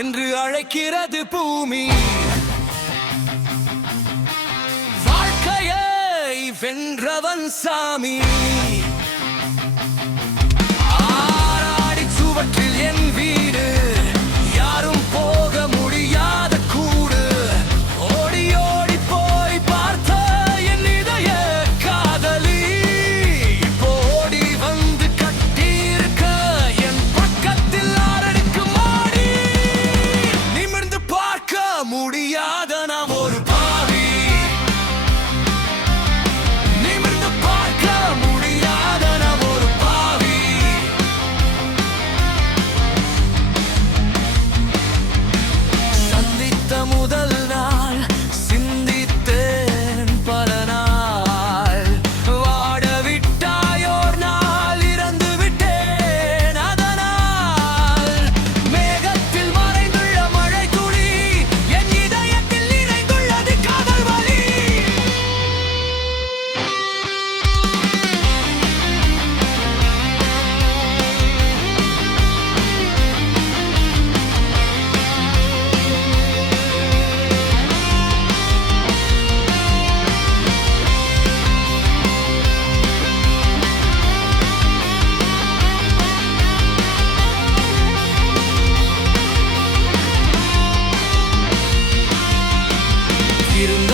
என்று அழைக்கிறது பூமி, வாழ்க்கையை வென்றவன் சாமி. ஆராடி சுவற்றில் என் வீடு, யாரும் போக முடியாத கூடு. ஓடி ஓடி போய் பார்த்த என் இதய காதலி, இப்போ ஓடி வந்து கட்டியிருக்க என் பக்கத்தில் ஆறடிக்கு மாடி. நிமிர்ந்து பார்க்க முடியாத நாம் ஒரு பாவி, நிமிர்ந்து பார்க்க முடியாத நாம் ஒரு பாவி. சந்தித்த முதல் நாள் சிந்தித்தேன் பல நாள், வாட விட்டாயோர் நாள் இறந்து விட்டேன் அதனால். மேகத்தில் மறைந்துள்ள மழை துளி, என் இதயத்தில் நிறைந்துள்ளது காதல் வலி. இருந்த